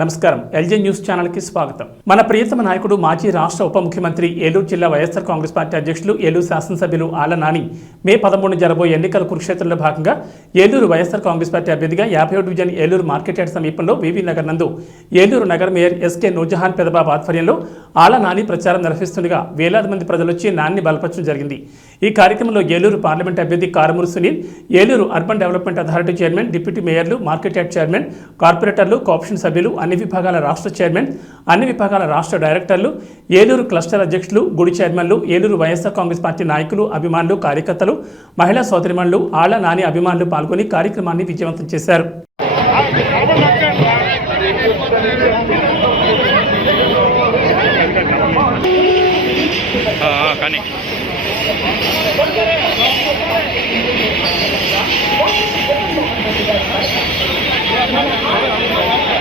నమస్కారం. LJ news ఛానల్కి స్వాగతం. మన ప్రియతమ నాయకుడు మాజీ రాష్ట్ర ఉప ముఖ్యమంత్రి ఏలూరు జిల్లా వైఎస్ఆర్ కాంగ్రెస్ పార్టీ అధ్యక్షులు ఏలూరు శాసనసభ్యులు ఆళ్ళ నాని మే పదమూడు జరబోయే ఎన్నికల కురుక్షేత్రంలో భాగంగా ఏలూరు వైఎస్ఆర్ కాంగ్రెస్ పార్టీ అభ్యర్థిగా యాభై డివిజన్ ఏలూరు మార్కెట్ యార్డ్ సమీపంలో వివి నగర్ నందు ఏలూరు నగర మేయర్ ఎస్కే నూర్జహాన్ పెదబాబు ఆధ్వర్యంలో ఆళ్ళ నాని ప్రచారం నిర్వహిస్తుండగా వేలాది మంది ప్రజలు వచ్చి నాన్ని బలపరచడం జరిగింది. ఈ కార్యక్రమంలో ఏలూరు పార్లమెంట్ అభ్యర్థి Karumuru Sunil Eluru urban development authority chairman deputy మేయర్లు market yard chairman కార్పొరేటర్లు కాప్షన్ సభ్యులు అన్ని విభాగాల రాష్ట్ర చైర్మన్ అన్ని విభాగాల రాష్ట్ర డైరెక్టర్లు ఏలూరు క్లస్టర్ అధ్యక్షులు గుడి చైర్మన్లు ఏలూరు వైఎస్ఆర్ కాంగ్రెస్ పార్టీ నాయకులు అభిమానులు కార్యకర్తలు మహిళా సోదరిమణులు ఆళ్ళ నాని అభిమానులు పాల్గొని కార్యక్రమాన్ని విజయవంతం చేశారు Thank you.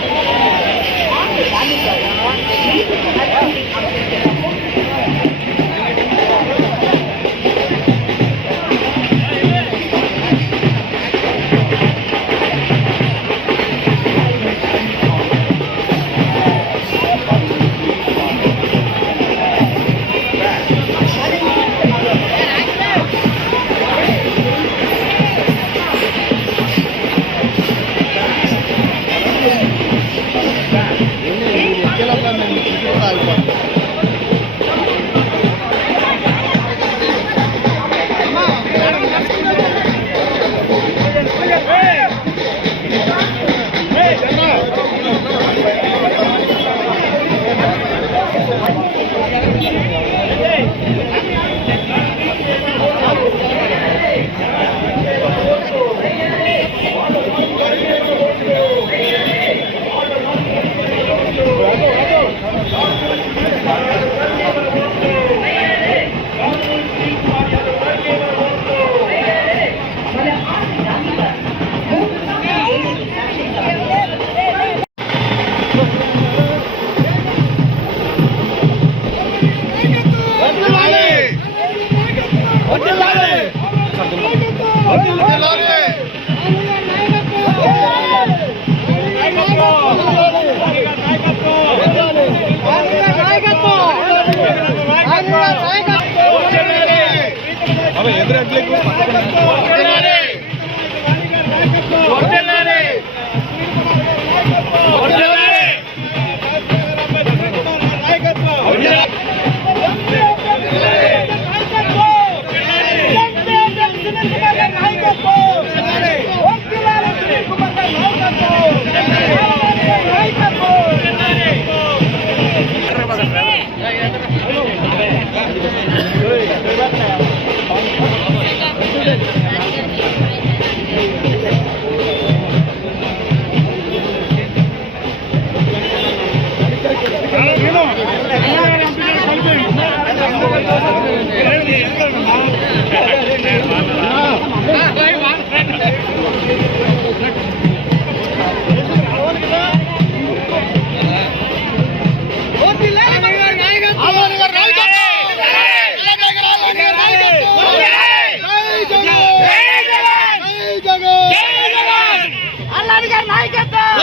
కానీ అల్లాడి గారి నాయకత్వం!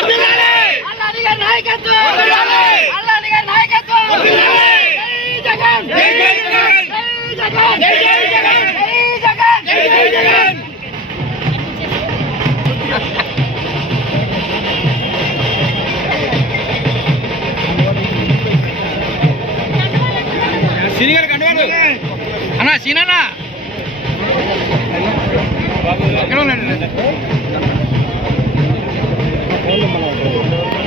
అల్లాడి గారి నాయకత్వం! అల్లాడి గారి నాయకత్వం! జగన్! జగన్! జగన్! జగన్! సీనియర్ కండువాడు అన్నా సీనన్నా! Thank you.